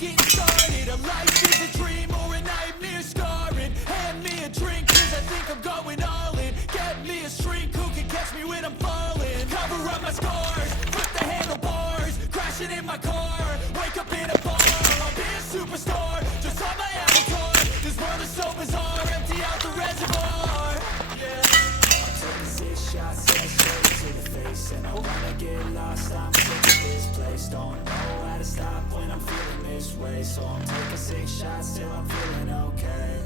getting started. A life is a dream or a nightmare scarring. Hand me a drink, cause I think I'm going all in. Get me a shrink who can catch me when I'm falling. Cover up my scars, flip the handlebars, crashing in my car, wake up in a bar. I'll be a superstar, just on my avatar. This world is so bizarre, empty out the reservoir. Yeah. I'm taking 6 shots, yeah, straight to the face. And I wanna get lost, I'm sick of this place. Don't know how to stop when I'm feeling this way. So I'm taking 6 shots till I'm feeling okay.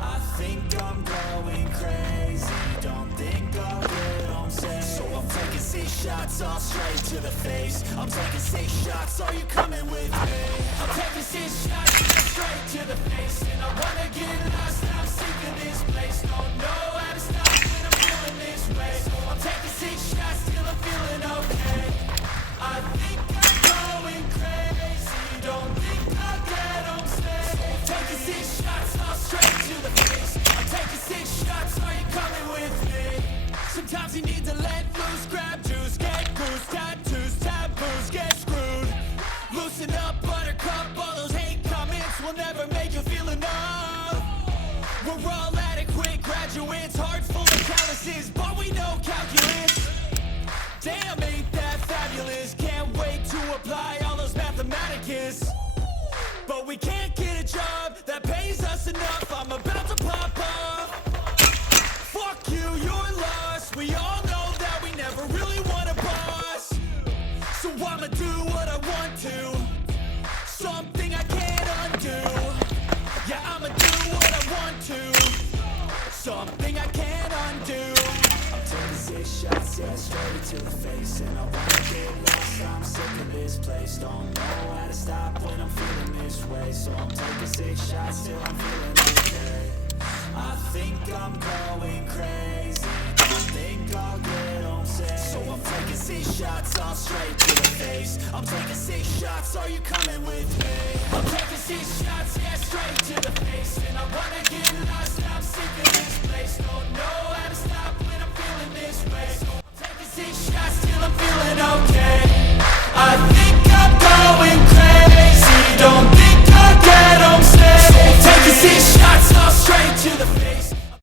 I think I'm going crazy, don't think I'll get home safe. So I'm taking 6 shots all straight to the face. I'm taking 6 shots, are you coming with me? I'm taking 6 shots straight to the face. And I wanna get lost, I'm sick of this place. Don't know how to stop when I'm feeling this way. So I'm taking 6 shots till I'm feeling okay. I think I'm going crazy, don't think I'll get home safe. So I'm taking 6 shots all straight to the face. I'm taking 6 shots, are you coming with me? Sometimes you need to let loose, grab juice, get goose, tattoos, taboos, get screwed. Loosen up, buttercup, all those hate comments will never make you feel enough. We're all adequate graduates, heart full of calluses, but we know calculus. Damn, ain't that fabulous? Can't wait to apply all those mathematicus. But we can't get a job that pays us enough. I'm about to pop off. Fuck you, you're lost. We all know that we never really want a boss. So I'ma do what I want to, something I can't undo. Yeah, I'ma do what I want to, something I can't undo. I'm taking 6 shots, yeah, straight to the face. And I wanna get lost, I'm sick of this place. Don't know how to stop when I'm feeling this way. So I'm taking 6 shots till I'm feeling okay. I think I'm going crazy, don't think I'll get home safe. So I'm taking 6 shots all straight to the face. I'm taking 6 shots, are you coming with me? I'm taking 6 shots, yeah, straight to the face. And I wanna get lost, I'm sick of this place. Don't know how to stop when I'm feeling this way. So I'm taking 6 shots till I'm feeling okay. I think I'm going crazy, don't think I'll get home safe. So I'm taking 6 shots all straight to the face.